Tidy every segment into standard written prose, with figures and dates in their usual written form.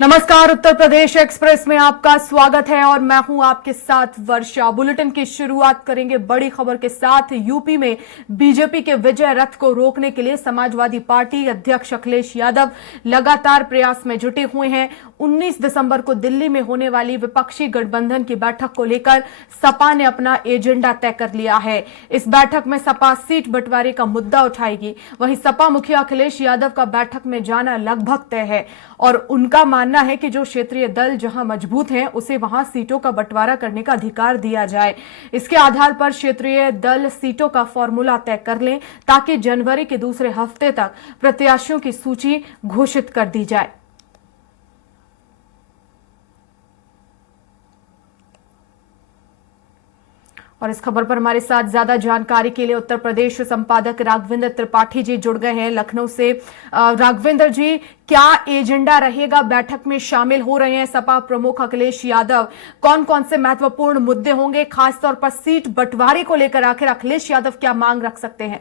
नमस्कार, उत्तर प्रदेश एक्सप्रेस में आपका स्वागत है और मैं हूं आपके साथ वर्षा। बुलेटिन की शुरुआत करेंगे बड़ी खबर के साथ। यूपी में बीजेपी के विजय रथ को रोकने के लिए समाजवादी पार्टी अध्यक्ष अखिलेश यादव लगातार प्रयास में जुटे हुए हैं। 19 दिसंबर को दिल्ली में होने वाली विपक्षी गठबंधन की बैठक को लेकर सपा ने अपना एजेंडा तय कर लिया है। इस बैठक में सपा सीट बंटवारे का मुद्दा उठाएगी। वहीं सपा मुखिया अखिलेश यादव का बैठक में जाना लगभग तय है और उनका मानना है कि जो क्षेत्रीय दल जहां मजबूत हैं उसे वहां सीटों का बंटवारा करने का अधिकार दिया जाए। इसके आधार पर क्षेत्रीय दल सीटों का फॉर्मूला तय कर लें ताकि जनवरी के दूसरे हफ्ते तक प्रत्याशियों की सूची घोषित कर दी जाए। और इस खबर पर हमारे साथ ज्यादा जानकारी के लिए उत्तर प्रदेश संपादक राघवेंद्र त्रिपाठी जी जुड़ गए हैं लखनऊ से। राघवेंद्र जी, क्या एजेंडा रहेगा? बैठक में शामिल हो रहे हैं सपा प्रमुख अखिलेश यादव। कौन कौन से महत्वपूर्ण मुद्दे होंगे? खासतौर पर सीट बंटवारे को लेकर आखिर अखिलेश यादव क्या मांग रख सकते हैं?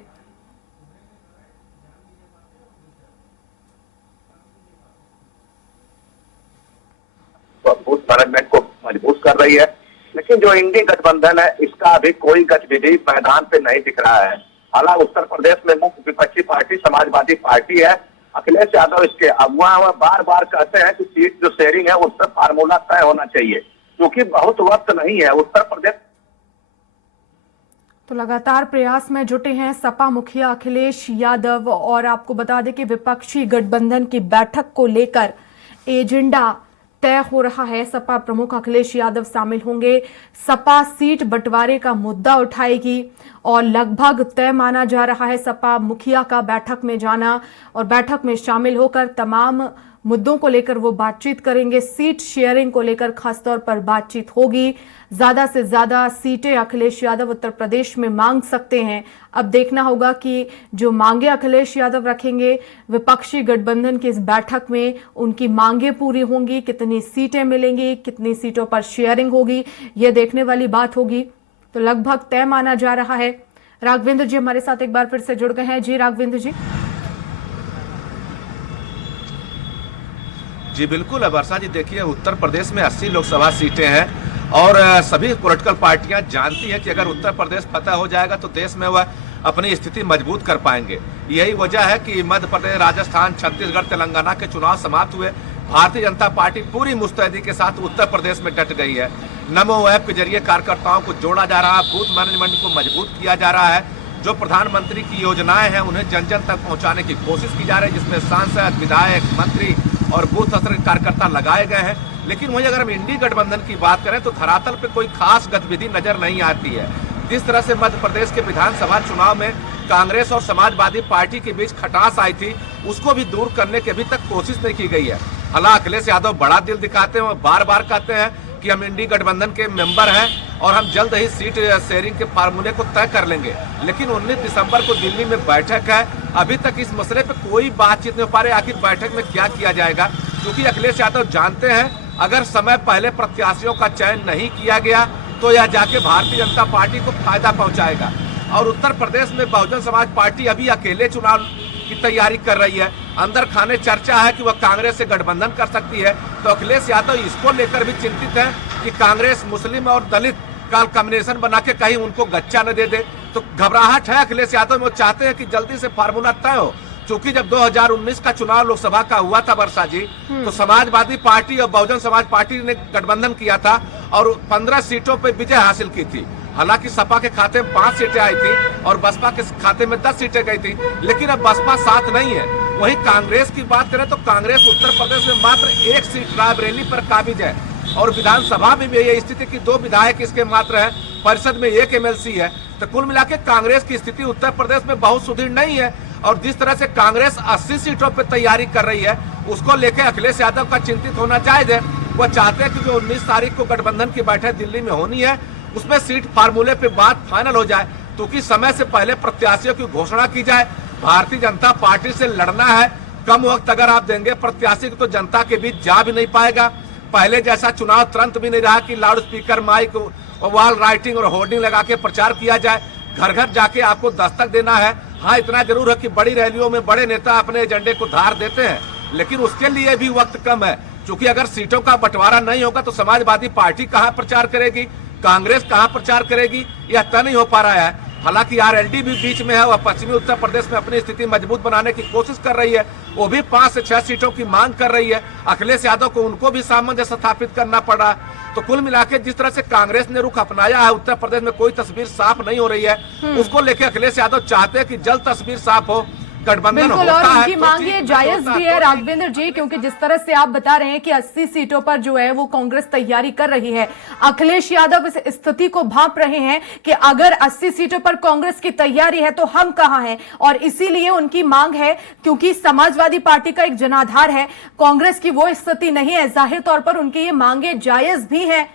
बूथ मैनेजमेंट को मजबूत कर रही है, लेकिन जो इंडी गठबंधन है इसका अभी कोई गतिविधि मैदान पे नहीं दिख रहा है। हालांकि उत्तर प्रदेश में मुख्य विपक्षी पार्टी समाजवादी पार्टी है। अखिलेश यादव इसके अगुआ बार बार कहते हैं कि सीट जो शेयरिंग है उस पर फार्मूला तय होना चाहिए, क्योंकि बहुत वक्त नहीं है। उत्तर प्रदेश तो लगातार प्रयास में जुटे हैं सपा मुखिया अखिलेश यादव और आपको बता दें कि विपक्षी गठबंधन की बैठक को लेकर एजेंडा तय हो रहा है। सपा प्रमुख अखिलेश यादव शामिल होंगे। सपा सीट बंटवारे का मुद्दा उठाएगी और लगभग तय माना जा रहा है सपा मुखिया का बैठक में जाना और बैठक में शामिल होकर तमाम मुद्दों को लेकर वो बातचीत करेंगे। सीट शेयरिंग को लेकर खासतौर पर बातचीत होगी। ज्यादा से ज्यादा सीटें अखिलेश यादव उत्तर प्रदेश में मांग सकते हैं। अब देखना होगा कि जो मांगे अखिलेश यादव रखेंगे विपक्षी गठबंधन की इस बैठक में, उनकी मांगे पूरी होंगी, कितनी सीटें मिलेंगी, कितनी सीटों पर शेयरिंग होगी, ये देखने वाली बात होगी। तो लगभग तय माना जा रहा है। राघवेंद्र जी हमारे साथ एक बार फिर से जुड़ गए हैं। जी राघवेंद्र जी बिल्कुल वर्षा जी, देखिए उत्तर प्रदेश में 80 लोकसभा सीटें हैं और सभी पॉलिटिकल पार्टियां जानती हैं कि अगर उत्तर प्रदेश फतह हो जाएगा तो देश में वह अपनी स्थिति मजबूत कर पाएंगे। यही वजह है कि मध्य प्रदेश, राजस्थान, छत्तीसगढ़, तेलंगाना के चुनाव समाप्त हुए। भारतीय जनता पार्टी पूरी मुस्तैदी के साथ उत्तर प्रदेश में डट गई है। नमो ऐप के जरिए कार्यकर्ताओं को जोड़ा जा रहा है, बूथ मैनेजमेंट को मजबूत किया जा रहा है। जो प्रधानमंत्री की योजनाएं हैं उन्हें जन जन तक पहुंचाने की कोशिश की जा रही है, जिसमें सांसद, विधायक, मंत्री और बूथ स्तर के कार्यकर्ता लगाए गए हैं। लेकिन वहीं अगर हम इंडी गठबंधन की बात करें तो धरातल पे कोई खास गतिविधि नजर नहीं आती है। जिस तरह से मध्य प्रदेश के विधानसभा चुनाव में कांग्रेस और समाजवादी पार्टी के बीच खटास आई थी, उसको भी दूर करने की अभी तक कोशिश नहीं की गई है। हालांकि अखिलेश यादव बड़ा दिल दिखाते हैं और बार बार कहते हैं कि हम इंडी गठबंधन के मेंबर हैं और हम जल्द ही सीट शेयरिंग के फार्मूले को तय कर लेंगे। लेकिन 19 दिसंबर को दिल्ली में बैठक है, अभी तक इस मसले पे कोई बातचीत नहीं हो पा रही। आखिर बैठक में क्या किया जाएगा, क्योंकि अखिलेश यादव जानते हैं अगर समय पहले प्रत्याशियों का चयन नहीं किया गया तो यह जाके भारतीय जनता पार्टी को फायदा पहुंचाएगा। और उत्तर प्रदेश में बहुजन समाज पार्टी अभी अकेले चुनाव की तैयारी कर रही है। अंदर खाने चर्चा है कि वह कांग्रेस से गठबंधन कर सकती है। तो अखिलेश यादव इसको लेकर भी चिंतित है कि कांग्रेस मुस्लिम और दलित का कॉम्बिनेशन बना के कहीं उनको गच्चा न दे दे। तो घबराहट है अखिलेश यादव में। वो चाहते हैं कि जल्दी से फार्मूला तय हो, क्योंकि जब 2019 का चुनाव लोकसभा का हुआ था वर्षा जी, तो समाजवादी पार्टी और बहुजन समाज पार्टी ने गठबंधन किया था और 15 सीटों पर विजय हासिल की थी। हालांकि सपा के खाते में 5 सीटें आई थी और बसपा के खाते में 10 सीटें गई थी, लेकिन अब बसपा साथ नहीं है। वहीं कांग्रेस की बात करें तो कांग्रेस उत्तर प्रदेश में मात्र 1 सीट रायबरेली पर काबिज है और विधानसभा में भी यही स्थिति की 2 विधायक इसके मात्र है, परिषद में 1 MLC है। तो कुल मिलाकर कांग्रेस की स्थिति उत्तर प्रदेश में बहुत सुदृढ़ नहीं है और जिस तरह से कांग्रेस 80 सीटों पर तैयारी कर रही है उसको लेकर अखिलेश यादव का चिंतित होना जायज है। वह चाहते हैं कि जो 19 तारीख को गठबंधन की बैठक दिल्ली में होनी है उसमें सीट फार्मूले पे बात फाइनल हो जाए, क्योंकि समय से पहले प्रत्याशियों की घोषणा की जाए। भारतीय जनता पार्टी से लड़ना है, कम वक्त अगर आप देंगे प्रत्याशी को तो जनता के बीच जा भी नहीं पाएगा। पहले जैसा चुनाव तुरंत भी नहीं रहा कि loud speaker, mike, wall writing और होर्डिंग लगा के प्रचार किया जाए। घर घर जाके आपको दस्तक देना है। हाँ, इतना जरूर है कि बड़ी रैलियों में बड़े नेता अपने एजेंडे को धार देते हैं, लेकिन उसके लिए भी वक्त कम है, क्योंकि अगर सीटों का बंटवारा नहीं होगा तो समाजवादी पार्टी कहां प्रचार करेगी, कांग्रेस कहां प्रचार करेगी, यह तय नहीं हो पा रहा है। हालांकि आरएलडी भी बीच में है, वह पश्चिमी उत्तर प्रदेश में अपनी स्थिति मजबूत बनाने की कोशिश कर रही है। वो भी 5 से 6 सीटों की मांग कर रही है। अखिलेश यादव को उनको भी सामंजस्य स्थापित करना पड़ रहा है। तो कुल मिलाकर जिस तरह से कांग्रेस ने रुख अपनाया है, उत्तर प्रदेश में कोई तस्वीर साफ नहीं हो रही है। उसको लेकर अखिलेश यादव चाहते हैं कि जल्द तस्वीर साफ हो, गठबंधन बिल्कुल, और होता है उनकी तो मांग ठीक, ये नहीं जायज होता भी है तो राघवेंद्र जी, क्योंकि जिस तरह से आप बता रहे हैं कि 80 सीटों पर जो है वो कांग्रेस तैयारी कर रही है। अखिलेश यादव इस स्थिति को भांप रहे हैं कि अगर 80 सीटों पर कांग्रेस की तैयारी है तो हम कहां हैं, और इसीलिए उनकी मांग है, क्योंकि समाजवादी पार्टी का एक जनाधार है, कांग्रेस की वो स्थिति नहीं है। जाहिर तौर पर उनकी ये मांगे जायज भी है।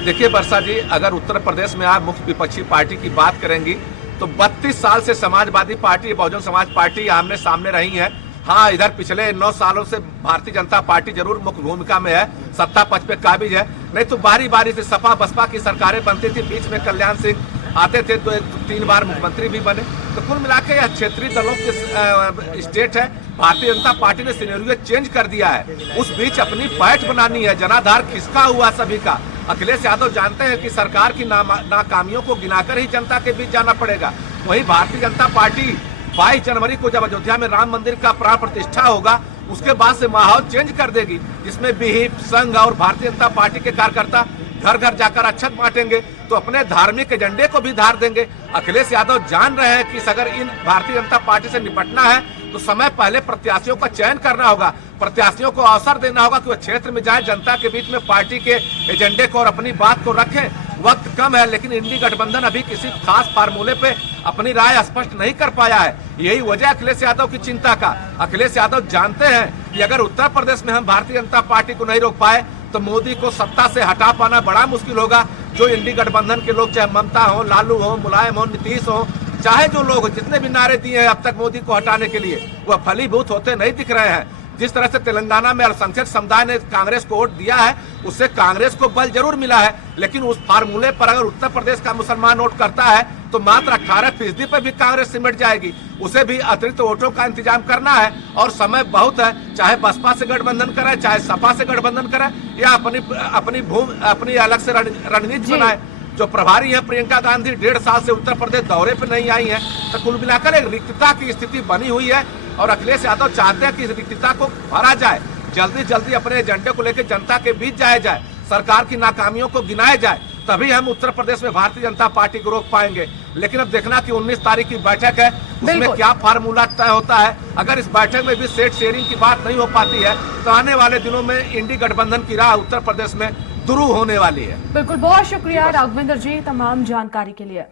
देखिए वर्षा जी, अगर उत्तर प्रदेश में आप मुख्य विपक्षी पार्टी की बात करेंगी तो 32 साल से समाजवादी पार्टी, बहुजन समाज पार्टी आमने सामने रही है। हाँ, इधर पिछले 9 सालों से भारतीय जनता पार्टी जरूर मुख्य भूमिका में है, सत्ता पक्ष पे काबिज है। नहीं तो बारी बारी से सपा बसपा की सरकारें बनती थी, बीच में कल्याण सिंह आते थे तो 3 बार मुख्यमंत्री भी बने। तो कुल मिलाकर यह क्षेत्रीय दलों की स्टेट है। भारतीय जनता पार्टी ने सिनेरियो चेंज कर दिया है। उस बीच अपनी पैठ बनानी है, जनाधार खिसका हुआ सभी का। अखिलेश यादव जानते हैं कि सरकार की नाकामियों को गिनाकर ही जनता के बीच जाना पड़ेगा। वहीं भारतीय जनता पार्टी 22 जनवरी को जब अयोध्या में राम मंदिर का प्राण प्रतिष्ठा होगा, उसके बाद से माहौल चेंज कर देगी, जिसमें विहिप, संघ और भारतीय जनता पार्टी के कार्यकर्ता घर घर जाकर अक्षत बांटेंगे तो अपने धार्मिक एजेंडे को भी धार देंगे। अखिलेश यादव जान रहे हैं कि अगर इन भारतीय जनता पार्टी से निपटना है तो समय पहले प्रत्याशियों का चयन करना होगा, प्रत्याशियों को अवसर देना होगा कि वह क्षेत्र में जाए, जनता के बीच में पार्टी के एजेंडे को और अपनी बात को रखें। वक्त कम है, लेकिन इंडी गठबंधन अभी किसी खास फार्मूले पे अपनी राय स्पष्ट नहीं कर पाया है। यही वजह अखिलेश यादव की चिंता का। अखिलेश यादव जानते हैं कि अगर उत्तर प्रदेश में हम भारतीय जनता पार्टी को नहीं रोक पाए तो मोदी को सत्ता से हटा पाना बड़ा मुश्किल होगा। जो इंडी गठबंधन के लोग, चाहे ममता हो, लालू हो, मुलायम हो, नीतीश हो, चाहे जो लोग जितने भी नारे दिए हैं अब तक मोदी को हटाने के लिए, वह फलीभूत होते नहीं दिख रहे हैं। जिस तरह से तेलंगाना में अल्पसंख्यक समुदाय ने कांग्रेस को वोट दिया है, उससे कांग्रेस को बल जरूर मिला है, लेकिन उस फार्मूले पर अगर उत्तर प्रदेश का मुसलमान वोट करता है तो मात्र 18% पर भी कांग्रेस सिमट जाएगी। उसे भी अतिरिक्त वोटों का इंतजाम करना है और समय बहुत है। चाहे बसपा से गठबंधन करे, चाहे सपा से गठबंधन करे, या अपनी अलग से रणनीति बनाए। जो प्रभारी है प्रियंका गांधी 1.5 साल से उत्तर प्रदेश दौरे पर नहीं आई है, तो कुल मिलाकर एक रिक्तता की स्थिति बनी हुई है और अखिलेश यादव चाहते हैं कि इस रिक्तता को भरा जाए, जल्दी जल्दी अपने एजेंडे को लेकर जनता के बीच जाया जाए, सरकार की नाकामियों को गिनाया जाए, तभी हम उत्तर प्रदेश में भारतीय जनता पार्टी को रोक पाएंगे। लेकिन अब देखना कि 19 तारीख की बैठक है, उसमें क्या फार्मूला तय होता है। अगर इस बैठक में भी सीट शेयरिंग की बात नहीं हो पाती है तो आने वाले दिनों में इंडी गठबंधन की राह उत्तर प्रदेश में शुरू होने वाली है। बिल्कुल, बहुत शुक्रिया राघवेंद्र जी तमाम जानकारी के लिए।